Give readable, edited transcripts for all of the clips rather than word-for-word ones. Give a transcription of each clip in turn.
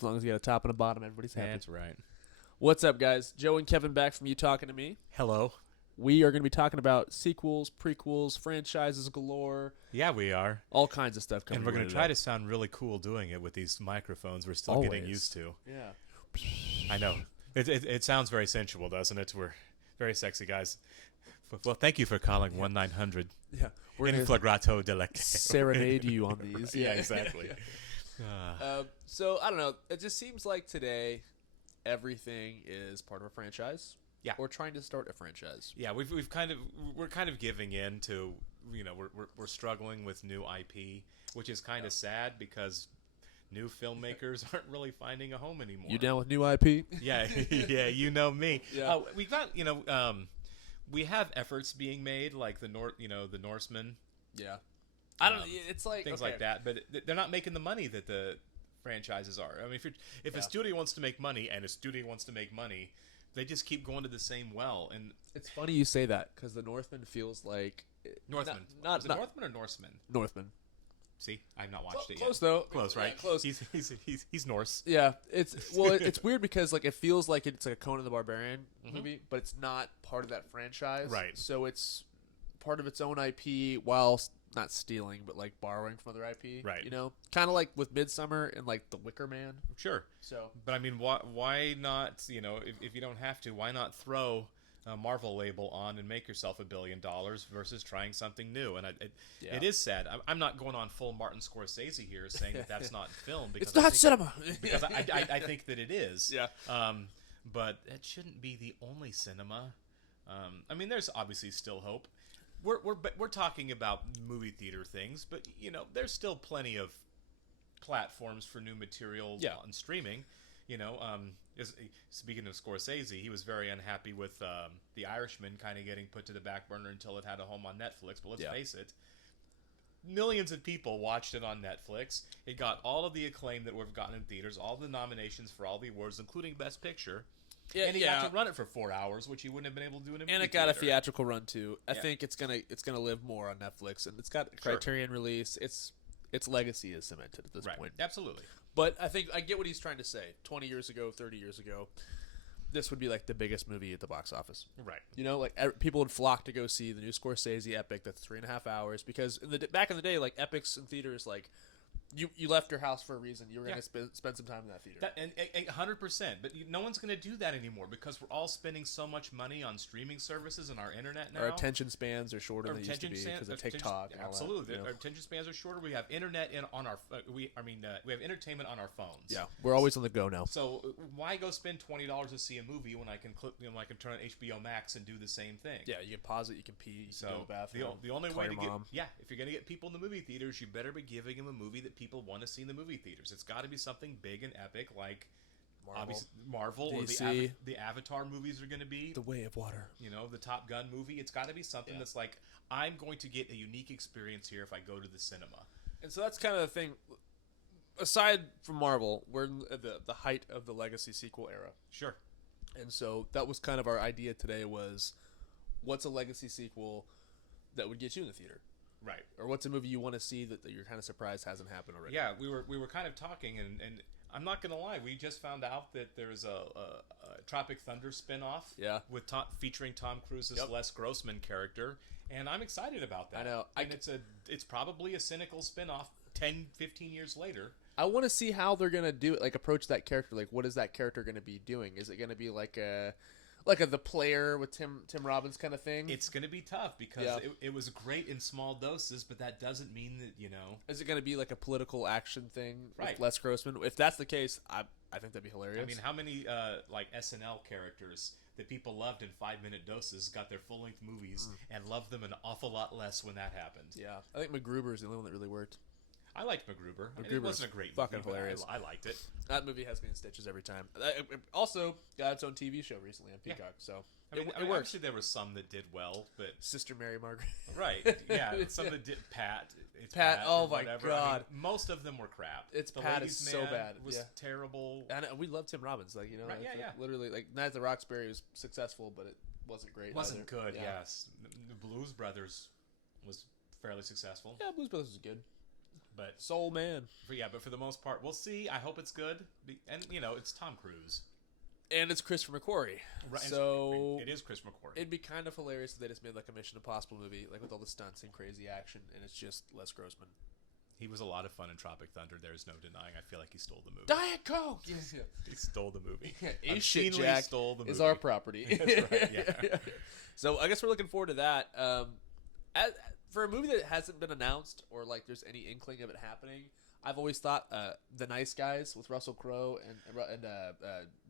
As long as you got a top and a bottom, everybody's happy. That's right. What's up, guys? Joe and Kevin back from You Talking to Me. Hello. We are going to be talking about sequels, prequels, franchises galore, Yeah, we are. all kinds of stuff coming. And we're going to to try to sound really cool doing it with these microphones we're still getting used to. Yeah. I know. It sounds very sensual, doesn't it? We're very sexy guys. Well, thank you for calling 1-900. Yeah. We're In going flagrato delecto. serenade you on these. Yeah, exactly. So, I don't know. It just seems like today everything is part of a franchise. Yeah. Or trying to start a franchise. Yeah, we're kind of giving in to, we're struggling with new IP, which is kind of sad because new filmmakers aren't really finding a home anymore. You down with new IP? Yeah, yeah, you know me. Yeah. We've got, we have efforts being made like the Norseman. Yeah. I don't. It's like things like that, but they're not making the money that the franchises are. I mean, if a studio wants to make money and a studio wants to make money, they just keep going to the same well. And it's funny you say that because the Northman feels like Northman. Not Is it Northman or Norseman? Northman. See, I've not watched it yet. Close though. Close, right? Yeah, close. He's Norse. Yeah, it's weird because like it feels like it's like a Conan the Barbarian movie, but it's not part of that franchise. Right. So it's part of its own IP while not stealing, but like borrowing from other IP. Right. Kind of like with Midsummer and like The Wicker Man. Sure. So, but I mean, why not? If you don't have to, why not throw a Marvel label on and make yourself $1 billion versus trying something new? And it is sad. I'm not going on full Martin Scorsese here, saying that that's not film. Because it's not cinema. Because I think that it is. Yeah. But it shouldn't be the only cinema. I mean, there's obviously still hope. We're talking about movie theater things, but there's still plenty of platforms for new material on streaming. Speaking of Scorsese, he was very unhappy with The Irishman kind of getting put to the back burner until it had a home on Netflix. But let's face it, millions of people watched it on Netflix. It got all of the acclaim that we've gotten in theaters, all the nominations for all the awards, including Best Picture. Yeah, and he got to run it for 4 hours, which he wouldn't have been able to do in a movie And it got theater. a theatrical run too. I think it's gonna live more on Netflix, and it's got a Criterion release. Its legacy is cemented at this point. Absolutely. But I think I get what he's trying to say. 20 years ago, 30 years ago, this would be like the biggest movie at the box office. Right. People would flock to go see the new Scorsese epic that's 3.5 hours because back in the day, like epics in theaters, like you left your house for a reason. You were going to spend some time in that theater. And 100%. But no one's going to do that anymore because we're all spending so much money on streaming services and our internet now. Our attention spans are shorter than they used to be because of TikTok. And absolutely. All that, Our attention spans are shorter. We have internet on our we have entertainment on our phones. Yeah, we're always on the go now. So why go spend $20 to see a movie when I can I can turn on HBO Max and do the same thing? Yeah, you can pause it, you can pee, you can go to the bathroom. The only way to if you're going to get people in the movie theaters, you better be giving them a movie that people want to see in the movie theaters. It's got to be something big and epic like Marvel DC. Or the Avatar movies are going to be. The Way of Water. The Top Gun movie. It's got to be something that's like, I'm going to get a unique experience here if I go to the cinema. And so that's kind of the thing. Aside from Marvel, we're in the height of the legacy sequel era. Sure. And so that was kind of our idea today was, what's a legacy sequel that would get you in the theater? Right. Or what's a movie you want to see that you're kind of surprised hasn't happened already? Yeah, we were kind of talking, and I'm not going to lie, we just found out that there's a Tropic Thunder spinoff with featuring Tom Cruise's Les Grossman character, and I'm excited about that. I know. And it's probably a cynical spinoff 10, 15 years later. I want to see how they're going to do it, like approach that character. Like, what is that character going to be doing? Is it going to be like The Player with Tim Robbins kind of thing? It's going to be tough because it was great in small doses, but that doesn't mean that, Is it going to be like a political action thing right. with Les Grossman? If that's the case, I think that'd be hilarious. I mean, how many like SNL characters that people loved in 5-minute doses got their full-length movies and loved them an awful lot less when that happened? Yeah. I think MacGruber is the only one that really worked. I liked MacGruber. It wasn't a great movie, fucking hilarious. I liked it. That movie has me in stitches every time. It also got its own TV show recently on Peacock, so it works. Obviously, there were some that did well, but Sister Mary Margaret. Right? Yeah, some that did. Pat. It's Pat. Oh my god! I mean, most of them were crap. The Pat is so bad. Was terrible. And we love Tim Robbins, right, literally, like Night at the Roxbury was successful, but it wasn't great. It wasn't either. good. Yes, the Blues Brothers was fairly successful. Yeah, Blues Brothers was good. But Soul Man. but for the most part, we'll see. I hope it's good. And it's Tom Cruise. And it's Christopher McQuarrie. Right, So it is Chris McQuarrie. it'd be kind of hilarious if they just made like a Mission Impossible movie, like with all the stunts and crazy action, and it's just Les Grossman. He was a lot of fun in Tropic Thunder. There's no denying. I feel like he stole the movie. Diet Coke. He stole the movie. Ace Shit Jack stole the movie. is our property. That's right. Yeah. So I guess we're looking forward to that. For a movie that hasn't been announced or like there's any inkling of it happening, I've always thought The Nice Guys with Russell Crowe and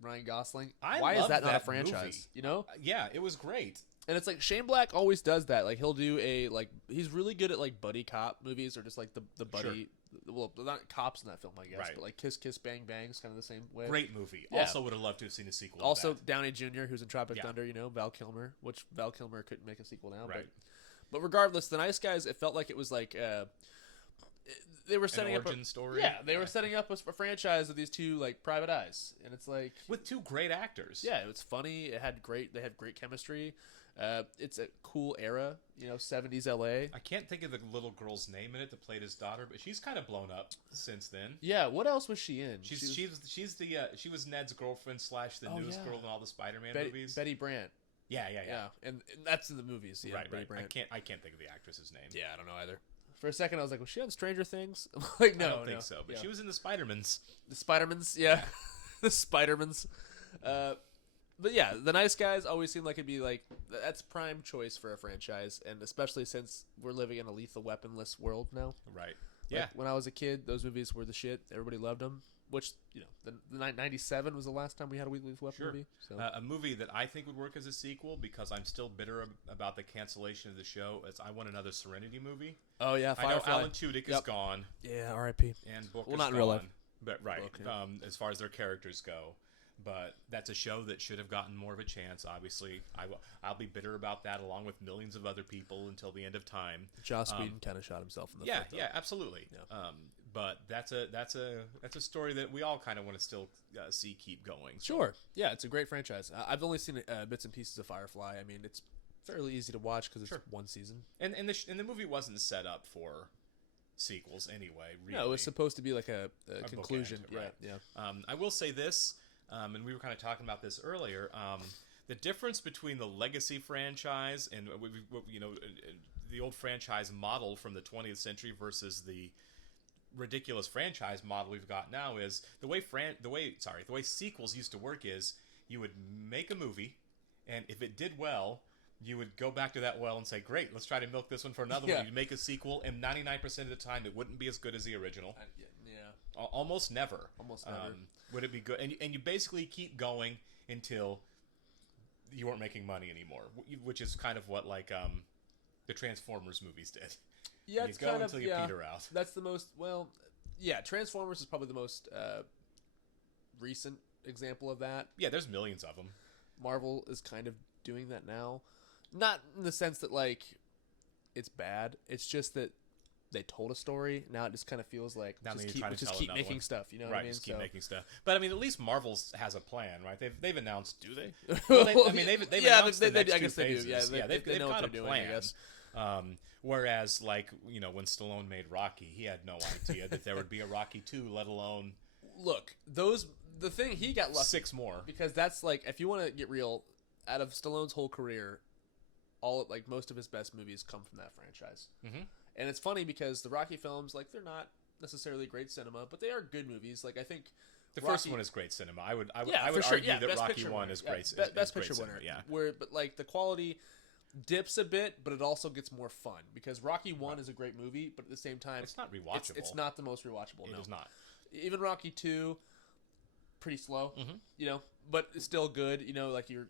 Ryan Gosling. Why is that not a franchise? Movie. You know? Yeah, it was great. And it's like Shane Black always does that. Like he'll do he's really good at like buddy cop movies or just like the buddy. Sure. Well, not cops in that film, I guess, right. But like Kiss Kiss Bang Bang is kind of the same way. Great movie. Yeah. Also, would have loved to have seen a sequel. Also, to that. Downey Jr., who's in Tropic Thunder. Val Kilmer, which Val Kilmer couldn't make a sequel now, right? But regardless, The Nice Guys, it felt like it was like they were setting up a story. Yeah, they were setting up a franchise with these two like private eyes, and it's like with two great actors. Yeah, it was funny. They had great chemistry. It's a cool era, 70s LA. I can't think of the little girl's name in it that played his daughter, but she's kind of blown up since then. Yeah, what else was she in? She was Ned's girlfriend / the newest girl in all the Spider-Man movies. Betty Brant. Yeah. And that's in the movies. Yeah, right. Betty Brant. I can't think of the actress's name. Yeah, I don't know either. For a second, I was like, was she on Stranger Things? I'm like, no, I don't think so. But she was in the Spider-Mans. The Spider-Mans, yeah. The Spider-Mans. But yeah, The Nice Guys always seem like it'd be like, that's prime choice for a franchise, and especially since we're living in a lethal weaponless world now. Right. Like, when I was a kid, those movies were the shit. Everybody loved them. Which, the 97 was the last time we had a lethal weapon movie. So. A movie that I think would work as a sequel, because I'm still bitter about the cancellation of the show, is I want another Serenity movie. Oh, yeah, Firefly. I know Alan Tudyk is gone. Yeah, R.I.P. And Booker's not in gone. real life. But, right, as far as their characters go. But that's a show that should have gotten more of a chance. Obviously, I'll be bitter about that, along with millions of other people until the end of time. Joss Whedon kind of shot himself in the foot. Yeah, absolutely. Yeah. But that's a story that we all kind of want to still see keep going. So. Sure. Yeah, it's a great franchise. I've only seen bits and pieces of Firefly. I mean, it's fairly easy to watch because it's one season. And the movie wasn't set up for sequels anyway. Really. No, it was supposed to be like a conclusion. Bookend, right. Yeah. I will say this. And we were kind of talking about this earlier. The difference between the Legacy franchise and the old franchise model from the 20th century versus the ridiculous franchise model we've got now is the way sequels used to work is you would make a movie, and if it did well, you would go back to that well and say, great, let's try to milk this one for another one. You'd make a sequel, and 99% of the time it wouldn't be as good as the original. Almost never. Would it be good? And you basically keep going until you weren't making money anymore, which is kind of what the Transformers movies did. Yeah, you go until you peter out. That's the most Transformers is probably the most recent example of that. Yeah, there's millions of them. Marvel is kind of doing that now, not in the sense that like it's bad. It's just that they told a story. Now it just kind of feels like just keep making stuff. You know what I mean? Just keep making stuff. But I mean, at least Marvel has a plan, right? They've announced. Do they? They've announced the next two phases. Yeah, they've know got what a plan. Doing, I guess. Whereas, when Stallone made Rocky, he had no idea that there would be a Rocky 2, let alone the thing he got lucky 6 more, because that's like, if you want to get real, out of Stallone's whole career, most of his best movies come from that franchise. Mm-hmm. And it's funny because the Rocky films, they're not necessarily great cinema, but they are good movies. I think the first one is great cinema. I would argue that Rocky 1 is great. Best picture winner. Yeah. The quality dips a bit, but it also gets more fun because Rocky 1 is a great movie, but at the same time, it's not rewatchable. It's not the most rewatchable. It is not. Even Rocky 2, pretty slow. Mm-hmm. But it's still good. You're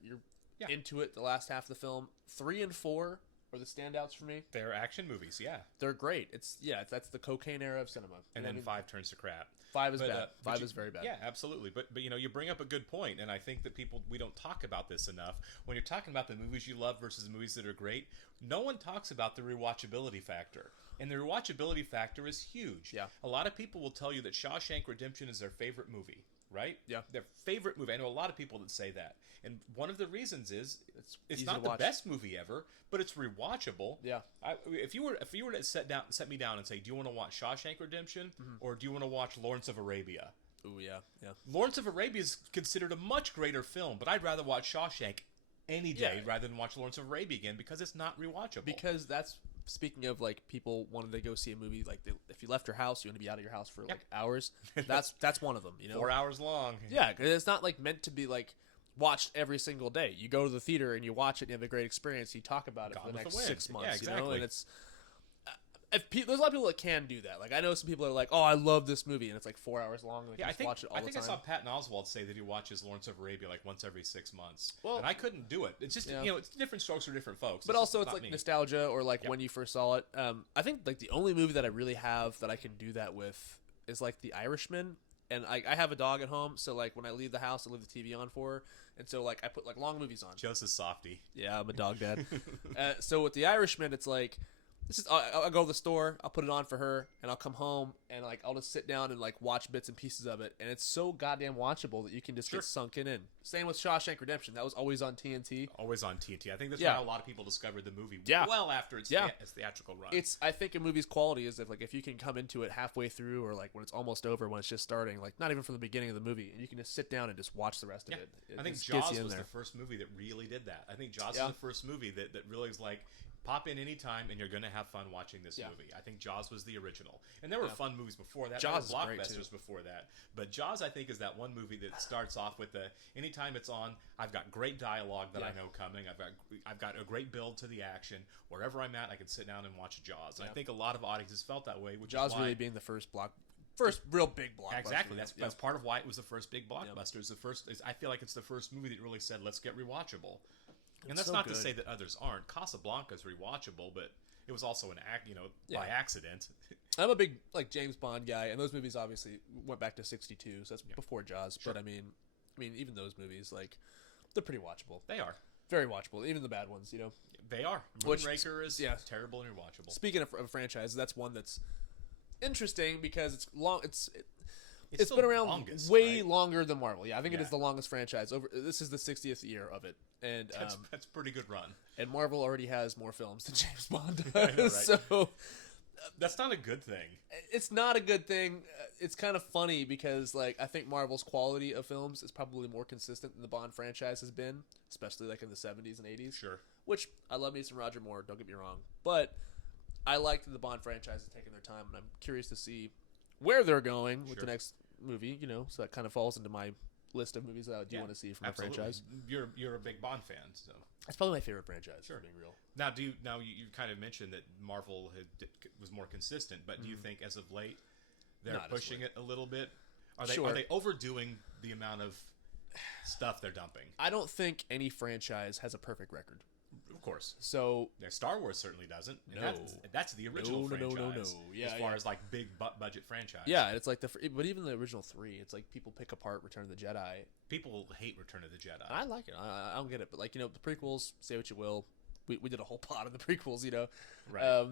into it the last half of the film. 3 and 4 are the standouts for me. They're action movies, yeah. They're great. That's the cocaine era of cinema. And then 5 turns to crap. 5 is bad. 5 is very bad. Yeah, absolutely. But you bring up a good point, and I think that we don't talk about this enough. When you're talking about the movies you love versus the movies that are great, no one talks about the rewatchability factor. And the rewatchability factor is huge. Yeah. A lot of people will tell you that Shawshank Redemption is their favorite movie. right? Yeah. Their favorite movie. I know a lot of people that say that. And one of the reasons is it's easy not to the watch. best movie ever, but it's rewatchable. Yeah. If you were to set me down and say, do you want to watch Shawshank Redemption or do you want to watch Lawrence of Arabia? Ooh, yeah. Yeah. Lawrence of Arabia is considered a much greater film, but I'd rather watch Shawshank any day rather than watch Lawrence of Arabia again because it's not rewatchable. Because that's speaking of like people wanting to go see a movie, like if you left your house, you want to be out of your house for like hours. That's one of them. 4 hours long. Yeah, because it's not like meant to be like watched every single day. You go to the theater and you watch it and you have a great experience. You talk about it for the next 6 months. Yeah, exactly. And it's there's a lot of people that can do that. Like I know some people are like, "Oh, I love this movie," and it's like 4 hours long. And I think watch it all the time. I saw Patton Oswalt say that he watches Lawrence of Arabia like once every 6 months. Well, and I couldn't do it. It's just it's different strokes for different folks. But also, it's like nostalgia or like when you first saw it. I think like the only movie that I really have that I can do that with is like The Irishman. And I have a dog at home, so like when I leave the house, I leave the TV on for her, and so like I put like long movies on. Joe's a softie. Yeah, I'm a dog dad. So with The Irishman, it's like I'll go to the store, I'll put it on for her, and I'll come home and like I'll just sit down and like watch bits and pieces of it, and it's so goddamn watchable that you can just get sunken in. Same with Shawshank Redemption, that was always on TNT. Always on TNT. I think that's how a lot of people discovered the movie. Yeah. Well after its theatrical run. I think a movie's quality is if you can come into it halfway through or like when it's almost over, when it's just starting, like not even from the beginning of the movie, and you can just sit down and just watch the rest of it. I think Jaws was the first movie that really did that. I think Jaws was the first movie that really was like, pop in anytime and you're going to have fun watching this movie. I think Jaws was the original. And there were fun movies before that. Jaws there were blockbusters before that. But Jaws, I think, is that one movie that starts off with anytime it's on, I've got great dialogue that I know coming. I've got a great build to the action. Wherever I'm at, I can sit down and watch Jaws. And I think a lot of audiences felt that way. Which Jaws is why, really being the first real big blockbuster. Exactly. That's part of why it was the first big blockbuster. It's the first. I feel like it's the first movie that really said, let's get rewatchable. And that's not to say that others aren't. Casablanca is rewatchable, but it was also an act, by accident. I'm a big like James Bond guy, and those movies obviously went back to '62, so that's before Jaws. Sure. But I mean, even those movies, like, they're pretty watchable. They are very watchable, even the bad ones. They are. Moonraker is terrible and rewatchable. Speaking of a franchise, that's one that's interesting because it's long. It's been around way longer than Marvel. Yeah, I think it is the longest franchise. This is the 60th year of it, and that's a pretty good run. And Marvel already has more films than James Bond does. I know, right? So that's not a good thing. It's not a good thing. It's kind of funny because like I think Marvel's quality of films is probably more consistent than the Bond franchise has been, especially like in the 70s and 80s. Sure. Which I love me some Roger Moore. Don't get me wrong, but I like that the Bond franchise is taking their time, and I'm curious to see where they're going with the next movie, so that kind of falls into my list of movies that I do want to see from the franchise. You're a big Bond fan, so that's probably my favorite franchise. Sure, being real. Now, you kind of mentioned that Marvel was more consistent, but do you think as of late they're pushing it a little bit? Are they overdoing the amount of stuff they're dumping? I don't think any franchise has a perfect record. Of course. So Star Wars certainly doesn't. No, that's the original franchise. No. Yeah, as far as like big budget franchise. Yeah, it's like but even the original 3, it's like people pick apart Return of the Jedi. People hate Return of the Jedi. I like it. I don't get it, but like the prequels. Say what you will, we did a whole pot of the prequels. Right.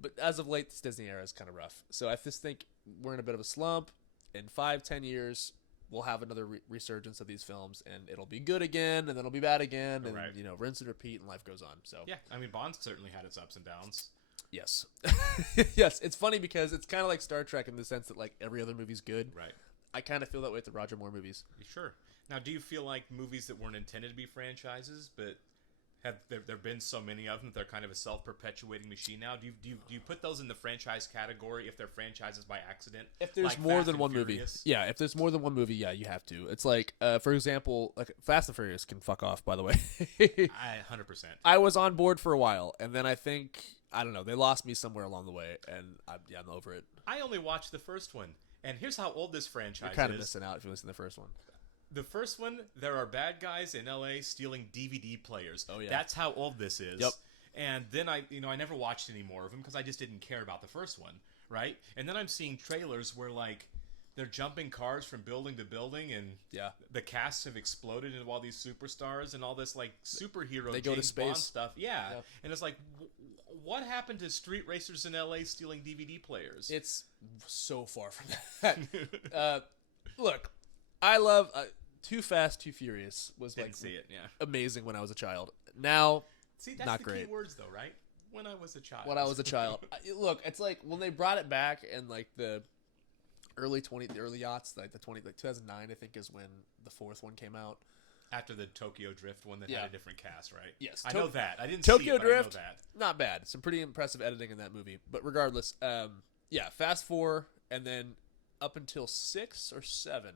But as of late, this Disney era is kind of rough. So I just think we're in a bit of a slump. In 5-10 years, we'll have another resurgence of these films, and it'll be good again, and then it'll be bad again, and rinse and repeat, and life goes on. So yeah, Bond certainly had its ups and downs. Yes, yes. It's funny because it's kind of like Star Trek in the sense that like every other movie's good. Right. I kind of feel that way with the Roger Moore movies. Sure. Now, do you feel like movies that weren't intended to be franchises, but have there been so many of them that they're kind of a self-perpetuating machine now? Do you put those in the franchise category if they're franchises by accident? If there's more than one movie, yeah. If there's more than one movie, yeah, you have to. It's like, for example, like Fast and Furious can fuck off. By the way, 100%. I was on board for a while, and then I think I don't know, they lost me somewhere along the way, and I'm over it. I only watched the first one, and here's how old this franchise is. You're kind of missing out if you listen to the first one. The first one, there are bad guys in LA stealing DVD players. Oh yeah, that's how old this is. Yep. And then I never watched any more of them because I just didn't care about the first one, right? And then I'm seeing trailers where like they're jumping cars from building to building, and the casts have exploded into all these superstars and all this like superhero they go James to space Bond stuff. Yeah, and it's like, what happened to street racers in LA stealing DVD players? It's so far from that. Look. I love Too Fast, Too Furious was Didn't like see it. Yeah. amazing when I was a child. Now, See, that's not the great. key words, though, right? When I was a child. When I was a child, look, it's like when they brought it back in like the early yachts, like 2009, I think is when the fourth one came out. After the Tokyo Drift one that had a different cast, right? Yes, I know that. I didn't Tokyo see it, Drift, but I know that. not bad. Some pretty impressive editing in that movie. But regardless, Fast 4 and then up until 6 or 7,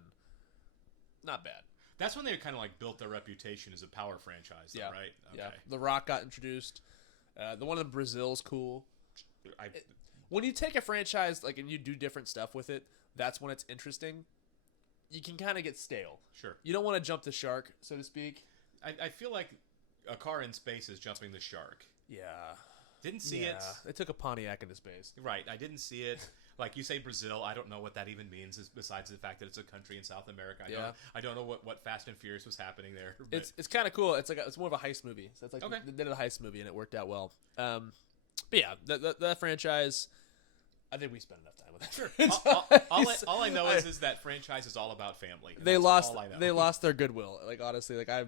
not bad. That's when they kind of like built their reputation as a power franchise, though, right? Okay. Yeah. The Rock got introduced. The one in Brazil's cool. When you take a franchise like and you do different stuff with it, that's when it's interesting. You can kind of get stale. Sure. You don't want to jump the shark, so to speak. I feel like a car in space is jumping the shark. Yeah. Didn't see it. They took a Pontiac into space. Right. I didn't see it. Like you say, Brazil. I don't know what that even means. Besides the fact that it's a country in South America. I don't know what Fast and Furious was happening there. But. It's kind of cool. It's like it's more of a heist movie. So it's like they did a heist movie and it worked out well. But yeah, that franchise. I think we spent enough time with that. Sure. all I know is that franchise is all about family. They lost their goodwill. Like honestly, like I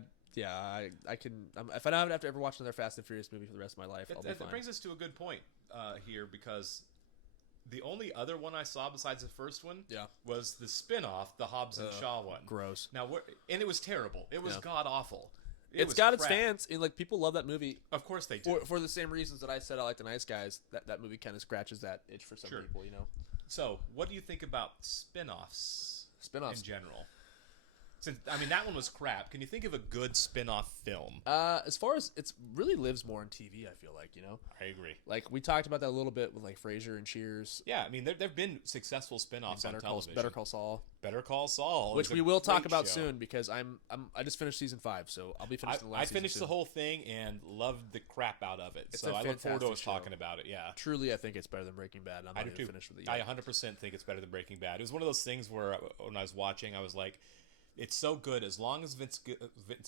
can. If I don't have to ever watch another Fast and Furious movie for the rest of my life, I'll be fine. That brings us to a good point here because the only other one I saw besides the first one was the spin-off, the Hobbs and Shaw one. Gross. Now, and it was terrible. It was god awful. It's got its fans, and like people love that movie. Of course they do. For the same reasons that I said I like The Nice Guys. That movie kind of scratches that itch for some people, you know. So, what do you think about spin-offs in general? Since that one was crap. Can you think of a good spin-off film? As far as it really lives more on TV, I feel like, you know. I agree. Like we talked about that a little bit with like Frasier and Cheers. Yeah, there've been successful spin-offs on television. Better Call Saul. Better Call Saul, which we will talk about soon because I just finished season 5, so I'll be finishing the last season. I finished the whole thing and loved the crap out of it. So I look forward to us talking about it. Yeah, truly, I think it's better than Breaking Bad. I'm not even finished with it yet. I 100% think it's better than Breaking Bad. It was one of those things where when I was watching, I was like. It's so good as long as Vince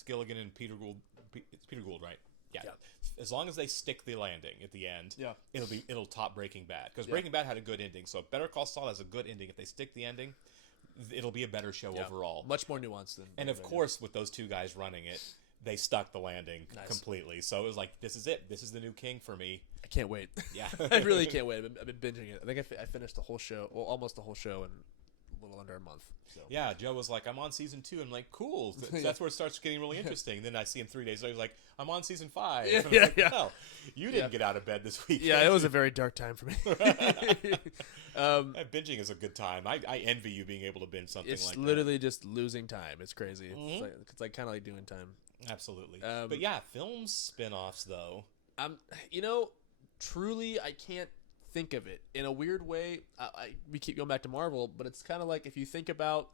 Gilligan and Peter Gould, right? Yeah. As long as they stick the landing at the end, it'll top Breaking Bad because Breaking Bad had a good ending. So Better Call Saul has a good ending. If they stick the ending, it'll be a better show overall. Much more nuanced than. And of course, with those two guys running it, they stuck the landing completely. So it was like, this is it. This is the new king for me. I can't wait. Yeah, I really can't wait. I've been binging it. I think I finished the whole show, well, almost the whole show in a little under a month. So. Yeah, Joe was like, I'm on season 2. I'm like, cool. That's where it starts getting really interesting. Then I see him 3 days later. He's like, I'm on season 5. Well, you didn't get out of bed this week. Yeah, it was a very dark time for me. Binging is a good time. I envy you being able to binge something like that. It's literally just losing time. It's crazy. Mm-hmm. It's like kind of like doing time. Absolutely. But yeah, film spin-offs though. Truly, I can't think of it in a weird way. We keep going back to Marvel, but it's kind of like if you think about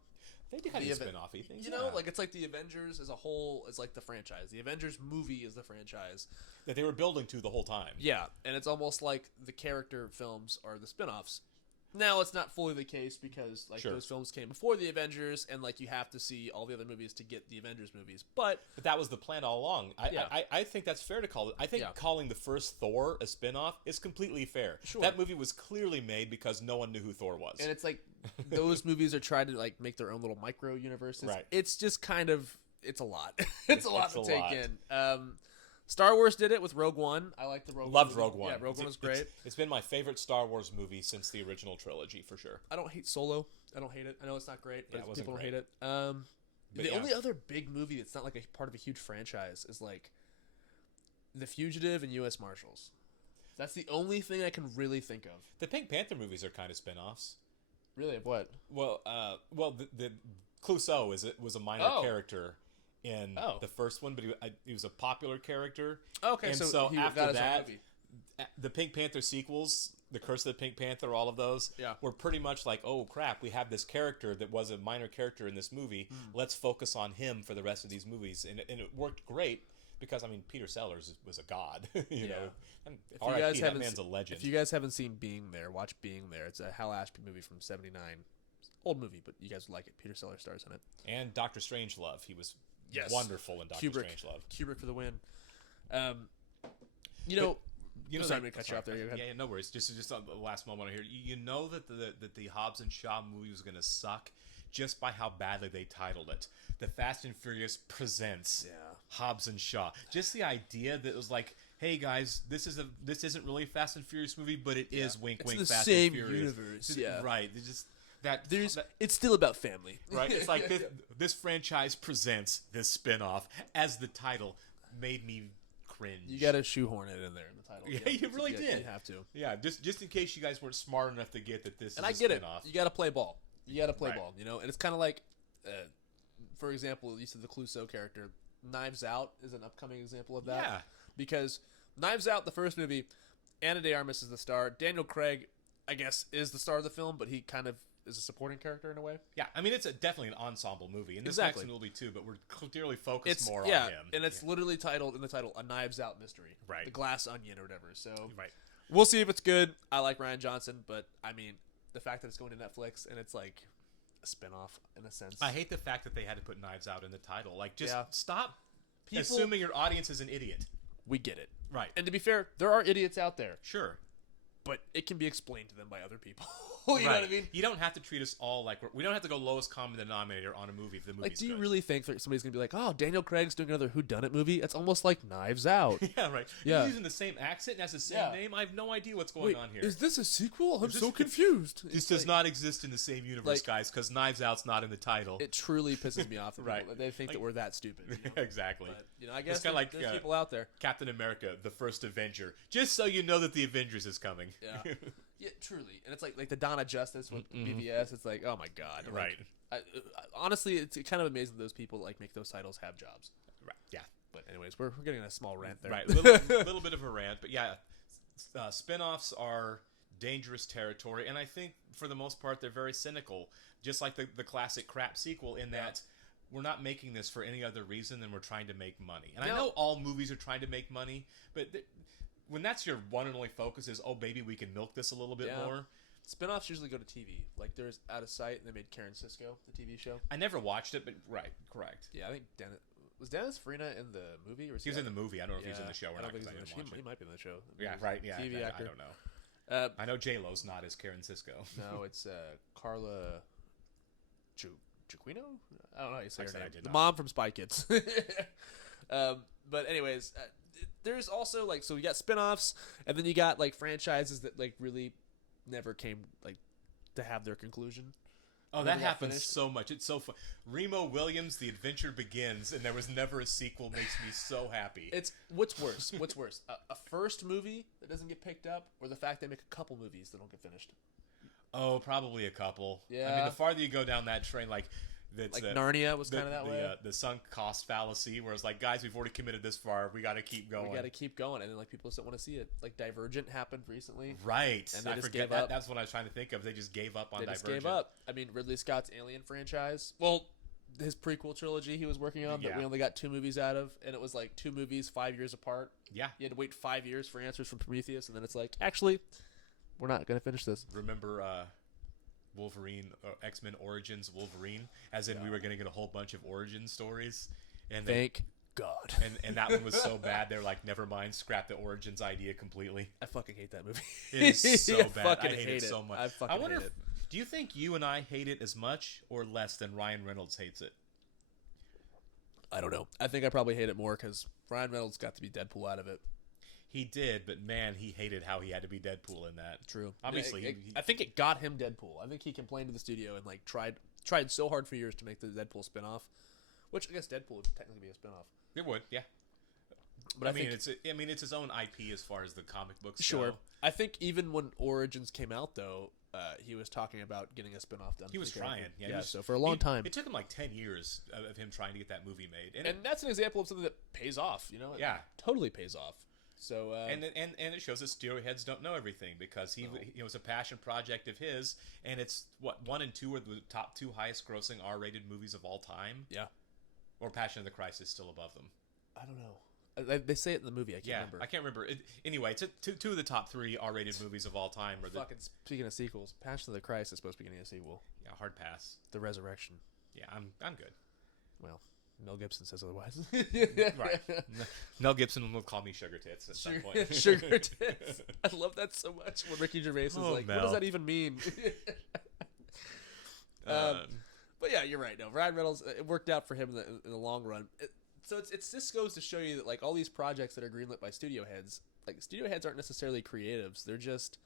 they do kind of spin-offy things. Like it's like the Avengers as a whole is like the franchise. The Avengers movie is the franchise that they were building to the whole time. Yeah, and it's almost like the character films are the spin-offs. Now it's not fully the case because those films came before the Avengers, and like you have to see all the other movies to get the Avengers movies. But that was the plan all along. I think that's fair to call it. I think calling the first Thor a spin-off is completely fair. Sure. That movie was clearly made because no one knew who Thor was. And it's like those movies are trying to like make their own little micro universes. Right. It's just kind of it's a lot. It's a lot to take in. Star Wars did it with Rogue One. I like the Rogue One. Loved Rogue One. Yeah, Rogue One was great. It's been my favorite Star Wars movie since the original trilogy, for sure. I don't hate Solo. I don't hate it. I know it's not great, but people don't hate it. The only other big movie that's not like a part of a huge franchise is like The Fugitive and U.S. Marshals. That's the only thing I can really think of. The Pink Panther movies are kind of spin-offs. Really? Of what? Well, the Clouseau was a minor character in the first one, but he was a popular character. Okay, and so after that, the Pink Panther sequels, The Curse of the Pink Panther, all of those, were pretty much like, oh crap, we have this character that was a minor character in this movie. Let's focus on him for the rest of these movies, and it worked great because Peter Sellers was a god, you know. And R.I.P. That man's a legend. If you guys haven't seen Being There, watch Being There. It's a Hal Ashby movie from '79. Old movie, but you guys would like it. Peter Sellers stars in it. And Dr. Strangelove, he was wonderful in Dr. Strangelove. Kubrick for the win. Sorry to cut you off there. Yeah, no worries. Just on the last moment here. You know that the Hobbs and Shaw movie was going to suck just by how badly they titled it. The Fast and Furious Presents Hobbs and Shaw. Just the idea that it was like, hey guys, this isn't really a Fast and Furious movie, but it is wink wink Fast and Furious. Universe. Yeah. Right. It's just it's still about family. Right. It's like this franchise presents this spin-off as the title made me cringe. You got to shoehorn it in there in the title. Yeah, you really did. You have to. Yeah, just in case you guys weren't smart enough to get that this and is I get spin-off. it. You got to play ball. You got to play ball, you know? And it's kind of like, for example, you said the Clouseau character. Knives Out is an upcoming example of that. Yeah. Because Knives Out, the first movie, Ana de Armas is the star. Daniel Craig, I guess, is the star of the film, but he kind of is a supporting character in a way. Yeah, I mean, it's definitely an ensemble movie. And this next one will be too, but we're clearly focused more on him. And it's literally titled, in the title, A Knives Out Mystery. Right. The Glass Onion or whatever. So right. We'll see if it's good. I like Rian Johnson, but, I mean, the fact that it's going to Netflix and it's like a spinoff in a sense. I hate the fact that they had to put Knives Out in the title. Like, just stop People, assuming your audience is an idiot. We get it. Right. And to be fair, there are idiots out there. Sure. But it can be explained to them by other people. You know what I mean? You don't have to treat us all like we don't have to go lowest common denominator on a movie if the movie's like, do you good. really think that somebody's gonna be like, "Oh, Daniel Craig's doing another whodunit movie"? It's almost like Knives Out. Yeah, right. Yeah. He's using the same accent and has the same name. I have no idea what's going on here. Is this a sequel? I'm so confused. This does not exist in the same universe, guys, because Knives Out's not in the title. It truly pisses me off. Right. That they think that we're that stupid. You know? Exactly. But, I guess it's kind of like there's people out there. Captain America, the first Avenger. Just so you know that the Avengers is coming. Yeah. Yeah, truly. And it's like the Dawn of Justice with BVS. It's like, oh my god. Like, right. Honestly, it's kind of amazing that those people make those titles have jobs. Right. Yeah. But anyways, we're getting a small rant there. Right. Little bit of a rant, but yeah, spin-offs are dangerous territory, and I think for the most part they're very cynical, just like the classic crap sequel in that we're not making this for any other reason than we're trying to make money. And I know all movies are trying to make money, but when that's your one and only focus is, oh baby, we can milk this a little bit more. Spinoffs usually go to TV. Like there's Out of Sight, and they made Karen Cisco, the TV show. I never watched it, but correct. Yeah, I think Dennis Farina in the movie, or he was in the movie. I don't know if he's in the show or not. He might be in the show. Yeah, right. Yeah, TV actor. I don't know. I know J-Lo's not as Karen Cisco. No, it's Carla Giacchino? I don't know how you say her name. The not. mom from Spy Kids. But anyways, there's also so you got spin-offs, and then you got franchises that really never came to have their conclusion. Oh, that happens so much. It's so fun. Remo Williams, The Adventure Begins, and there was never a sequel makes me so happy. It's what's worse? What's worse? A first movie that doesn't get picked up, or the fact they make a couple movies that don't get finished? Oh, probably a couple. Yeah. I mean, the farther you go down that train, Narnia was kind of that way. The sunk cost fallacy, where it's like, guys, we've already committed this far. We got to keep going. We got to keep going, and then people just don't want to see it. Like Divergent happened recently, right? And they just forget gave up. That's what I was trying to think of. They just gave up on Divergent. They just gave up. I mean, Ridley Scott's Alien franchise. Well, his prequel trilogy he was working on that we only got 2 movies out of, and it was 2 movies 5 years apart. Yeah, you had to wait 5 years for answers from Prometheus, and then it's actually, we're not going to finish this. Remember Wolverine, X-Men Origins Wolverine, as in we were going to get a whole bunch of origin stories, and thank God. And that one was so bad they were like, never mind, scrap the Origins idea completely. I fucking hate that movie. It is so bad. I hate it so much. I fucking hate it. Do you think you and I hate it as much or less than Ryan Reynolds hates it? I don't know. I think I probably hate it more because Ryan Reynolds got to be Deadpool out of it. He did, but man, he hated how he had to be Deadpool in that. True. Obviously, I think it got him Deadpool. I think he complained to the studio and tried so hard for years to make the Deadpool spinoff, which I guess Deadpool would technically be a spinoff. It would, yeah. But I mean, it's his own IP as far as the comic books go. Sure. I think even when Origins came out, though, he was talking about getting a spinoff done. He was trying. Yeah, so for a long time. It took him 10 years of him trying to get that movie made. And that's an example of something that pays off, It totally pays off. So and it shows that studio heads don't know everything because it was a passion project of his, and it's 1 and 2 are the top 2 highest grossing R-rated movies of all time. Yeah. Or Passion of the Christ is still above them. I don't know. They say it in the movie. I can't remember. I can't remember. Anyway, it's two of the top 3 R-rated movies of all time. Speaking of sequels, Passion of the Christ is supposed to be getting a sequel. Yeah, hard pass. The Resurrection. Yeah, I'm good. Well, Mel Gibson says otherwise. Right. Mel Gibson will call me Sugar Tits at some point. Sugar Tits. I love that so much. When Ricky Gervais is like, Mel. what does that even mean? But yeah, you're right. No, Ryan Reynolds, it worked out for him in the long run. So it's just goes to show you that like all these projects that are greenlit by studio heads, like studio heads aren't necessarily creatives. They're just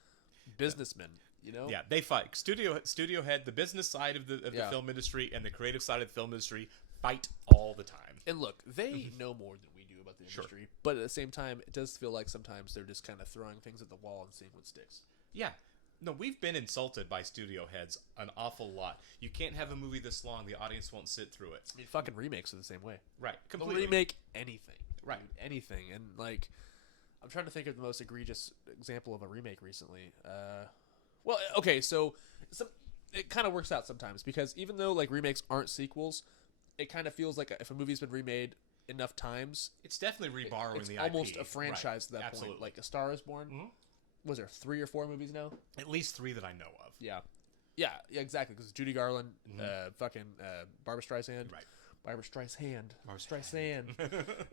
businessmen. You know? Yeah, they fight. Studio head, the business side of the film industry and the creative side of the film industry fight all the time. And look, they know more than we do about the industry, but at the same time, it does feel like sometimes they're just kind of throwing things at the wall and seeing what sticks. Yeah. No, we've been insulted by studio heads an awful lot. You can't have a movie this long; the audience won't sit through it. I mean, fucking remakes are the same way. Right, completely. They'll remake anything. Right, dude, anything, and like, I'm trying to think of the most egregious example of a remake recently. Well, okay, so it kind of works out sometimes because even though like remakes aren't sequels, it kind of feels like if a movie's been remade enough times, it's definitely reborrowing the IP. It's almost a franchise at that point. Like A Star Is Born. Mm-hmm. Was there 3 or 4 movies now? At least 3 that I know of. Yeah, exactly. Because Judy Garland, Barbara Streisand,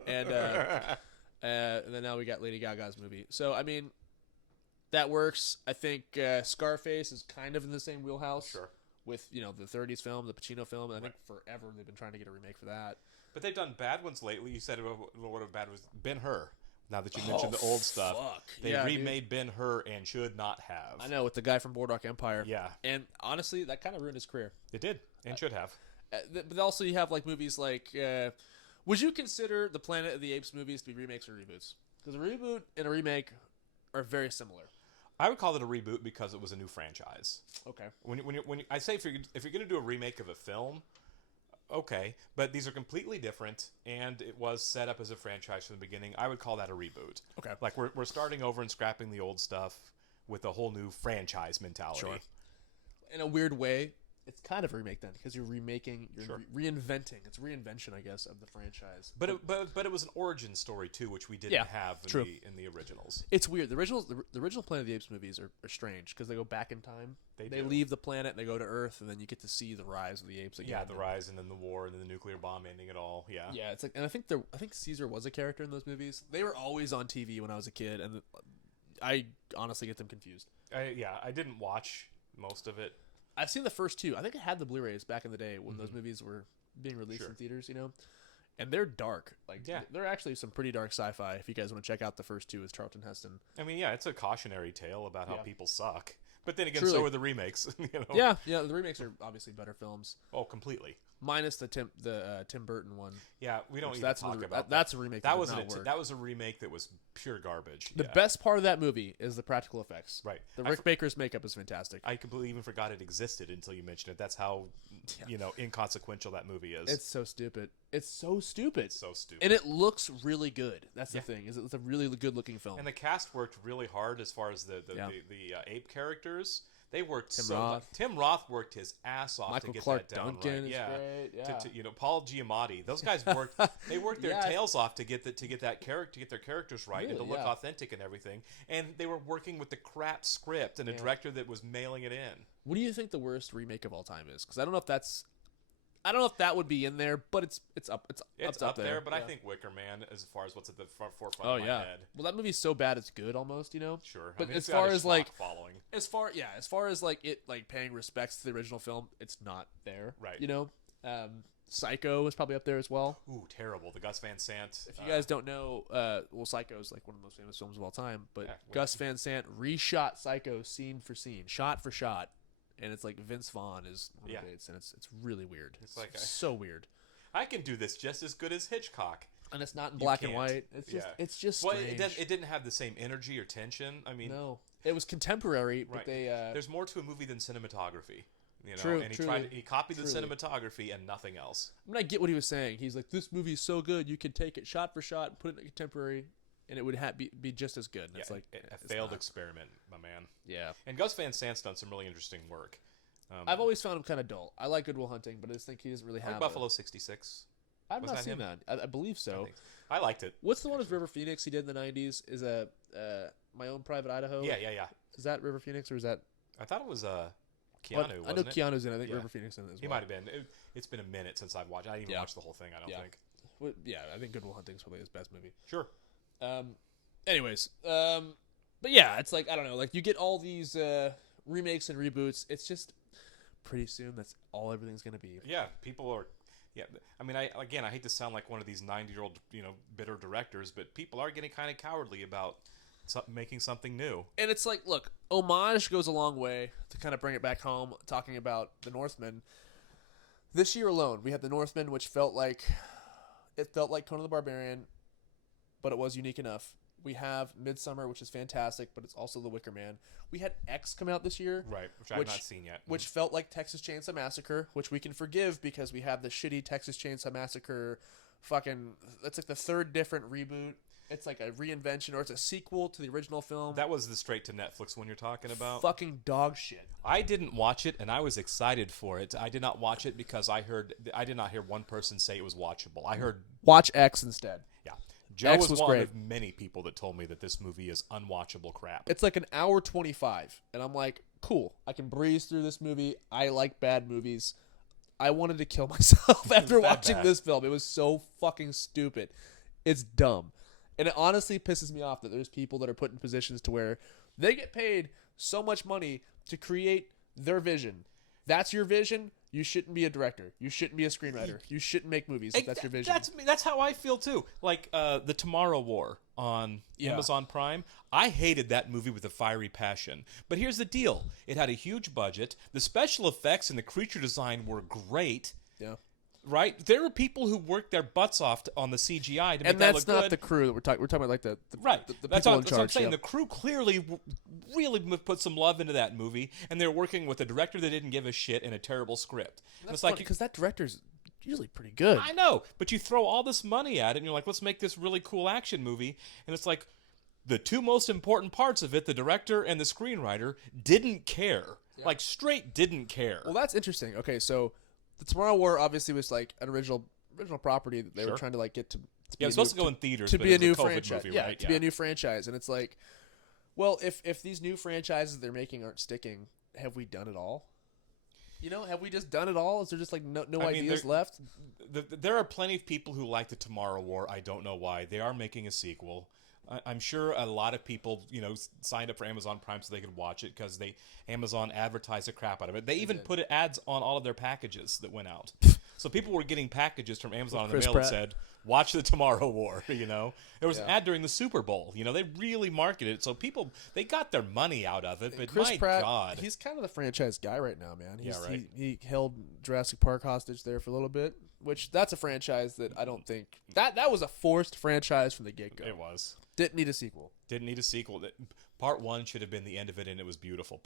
and then now we got Lady Gaga's movie. So I mean, that works. I think Scarface is kind of in the same wheelhouse. Sure. With the 30s film, the Pacino film, and I think forever they've been trying to get a remake for that. But they've done bad ones lately. You said what a bad was Ben-Hur. Now that you mentioned the old stuff, they remade Ben-Hur and should not have. I know, with the guy from Boardwalk Empire. Yeah, and honestly, that kind of ruined his career. It did, and should have. But also, you have like movies like. Would you consider the Planet of the Apes movies to be remakes or reboots? Because a reboot and a remake are very similar. I would call it a reboot because it was a new franchise. Okay. When I say if you're going to do a remake of a film, okay, but these are completely different, and it was set up as a franchise from the beginning. I would call that a reboot. Okay. Like we're starting over and scrapping the old stuff with a whole new franchise mentality. Sure. In a weird way, it's kind of a remake then because you're remaking, reinventing. It's reinvention, I guess, of the franchise. But it was an origin story too, which we didn't have in the originals. It's weird. The original Planet of the Apes movies are strange because they go back in time. They leave the planet, and they go to Earth, and then you get to see the rise of the apes again. Yeah, the rise, and then the war, and then the nuclear bomb ending it all. Yeah. Yeah, it's like, and I think Caesar was a character in those movies. They were always on TV when I was a kid, and I honestly get them confused. I didn't watch most of it. I've seen the first 2. I think I had the Blu-rays back in the day when those movies were being released in theaters, and they're dark. Like, they're actually some pretty dark sci-fi. If you guys want to check out the first 2 with Charlton Heston. I mean, it's a cautionary tale about how people suck. But then again, so are the remakes. Yeah, the remakes are obviously better films. Oh, completely. Minus the Tim Burton one. Yeah, we don't even talk about that. That's a remake. That was a remake that was pure garbage. The best part of that movie is the practical effects. Right. The Rick Baker's makeup is fantastic. I completely even forgot it existed until you mentioned it. That's how inconsequential that movie is. It's so stupid. And it looks really good. That's the thing. Is it's a really good looking film. And the cast worked really hard as far as the ape characters. They worked Tim Roth worked his ass off Michael to get Clark that down Duncan right. Is great. Yeah. To Paul Giamatti. Those guys worked. They worked their tails off to get their characters right and to look authentic and everything. And they were working with the crap script and a director that was mailing it in. What do you think the worst remake of all time is? Because I don't know if that would be in there, but it's up there. But I think Wicker Man, as far as what's at the forefront of my head. Well, that movie's so bad it's good almost, Sure. But as far as like following, as far as like it like paying respects to the original film, it's not there. Right. Psycho is probably up there as well. Ooh, terrible. The Gus Van Sant. If you guys don't know, Psycho is like one of the most famous films of all time. But Gus Van Sant reshot Psycho scene for scene, shot for shot. And it's like Vince Vaughn is one of the and it's really weird. It's like so weird. I can do this just as good as Hitchcock. And it's not in black and white. It's just strange. Well, it didn't have the same energy or tension. I mean, no, it was contemporary, but there's more to a movie than cinematography. True, and he copied the cinematography and nothing else. I mean, I get what he was saying. He's like, this movie is so good, you can take it shot for shot and put it in contemporary, and it would be just as good. And it's like a failed experiment, my man. Yeah. And Gus Van Sant's done some really interesting work. I've always found him kind of dull. I like Good Will Hunting, but I just think he doesn't really have Buffalo 66. I've not seen that. I believe so. I liked it. What's the one with River Phoenix he did in the 90s? Is My Own Private Idaho? Yeah. Is that River Phoenix or is that? I thought it was Keanu. I know Keanu's in it. I think River Phoenix in it as well. He might have been. It's been a minute since I've watched. I didn't even watch the whole thing. I don't think. Well, I think Good Will Hunting is probably his best movie. Sure. Anyways, but yeah, it's like I don't know. Like you get all these remakes and reboots. It's just pretty soon that's all everything's gonna be. Yeah, people are. Yeah, I mean, I hate to sound like one of these 90-year-old, bitter directors, but people are getting kind of cowardly about making something new. And it's like, look, homage goes a long way to kind of bring it back home. Talking about the Northman, this year alone, we had the Northman, which felt like Conan the Barbarian, but it was unique enough. We have Midsummer, which is fantastic, but it's also The Wicker Man. We had X come out this year, right? Which I've not seen yet. Which felt like Texas Chainsaw Massacre, which we can forgive because we have the shitty Texas Chainsaw Massacre. That's like the third different reboot. It's like a reinvention, or it's a sequel to the original film. That was the straight to Netflix one you're talking about. Fucking dog shit. I didn't watch it, and I was excited for it. I did not watch it because I did not hear one person say it was watchable. I heard watch X instead. Yeah, Joe X was one one great. of many people that told me that this movie is unwatchable crap. It's like an hour 25, and I'm like, cool. I can breeze through this movie. I like bad movies. I wanted to kill myself after watching this film. It was so fucking stupid. It's dumb. And it honestly pisses me off that there's people that are put in positions to where they get paid so much money to create their vision. That's your vision. You shouldn't be a director. You shouldn't be a screenwriter. You shouldn't make movies if that's your vision. That's how I feel too. Like the Tomorrow War on Amazon Prime. I hated that movie with a fiery passion. But here's the deal. It had a huge budget. The special effects and the creature design were great. Yeah. Right? There are people who worked their butts off on the CGI to make that look good. And that's not the crew that we're talking. We're talking about like the right. The that's people in what charge. I'm saying. The crew clearly really put some love into that movie, and they're working with a director that didn't give a shit and a terrible script. That's it's like because that director's usually pretty good. I know, but you throw all this money at it, and you're like, let's make this really cool action movie, and it's like the two most important parts of it, the director and the screenwriter, didn't care. Yeah. Like straight didn't care. Well, that's interesting. Okay, so the Tomorrow War obviously was like an original property that they were trying to like get to it was supposed to go in theaters to but be it was a new COVID franchise. movie, Yeah, right? to be a new franchise, and it's like, well, if these new franchises they're making aren't sticking, have we done it all? Have we just done it all? Is there just like no ideas left? There are plenty of people who like the Tomorrow War. I don't know why. They are making a sequel. I'm sure a lot of people, signed up for Amazon Prime so they could watch it because Amazon advertised the crap out of it. They even put ads on all of their packages that went out. So people were getting packages from Amazon in the mail that said, watch the Tomorrow War, There was an ad during the Super Bowl. They really marketed it. So people, they got their money out of it. But Chris my Pratt, God. he's kind of the franchise guy right now, man. Right. He held Jurassic Park hostage there for a little bit, which that's a franchise that I don't think... That was a forced franchise from the get-go. It was. Didn't need a sequel. Part one should have been the end of it, and it was beautiful.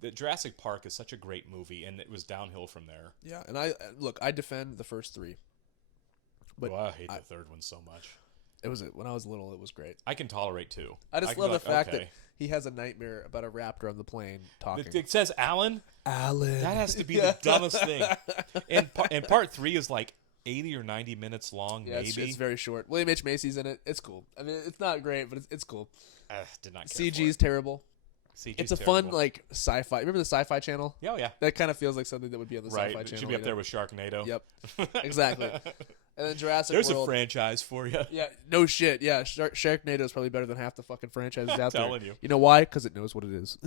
The Jurassic Park is such a great movie, and it was downhill from there. Yeah, and I defend the first three. But I hate the third one so much. It was when I was little. It was great. I can tolerate two. I just love the fact that he has a nightmare about a raptor on the plane talking. It says Alan. Alan. That has to be the dumbest thing. And part three is like 80 or 90 minutes long, maybe. It's very short. William H. Macy's in it. It's cool. I mean, it's not great, but it's cool. Did not care CG's terrible. It's a fun, like, sci-fi. Remember the Sci-Fi Channel? Oh, yeah. That kind of feels like something that would be on the Sci-Fi Channel. It should be up there with Sharknado. Yep. Exactly. And then Jurassic World. There's a franchise for you. Yeah, no shit. Yeah, Sharknado is probably better than half the fucking franchises out there. Telling you. You know why? Because it knows what it is.